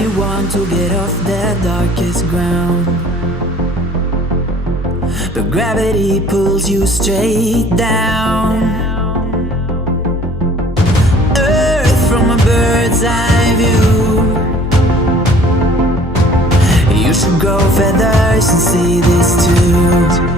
you want to get off the darkest ground, but gravity pulls you straight down. Earth from a bird's eye view. You should grow feathers and see this too.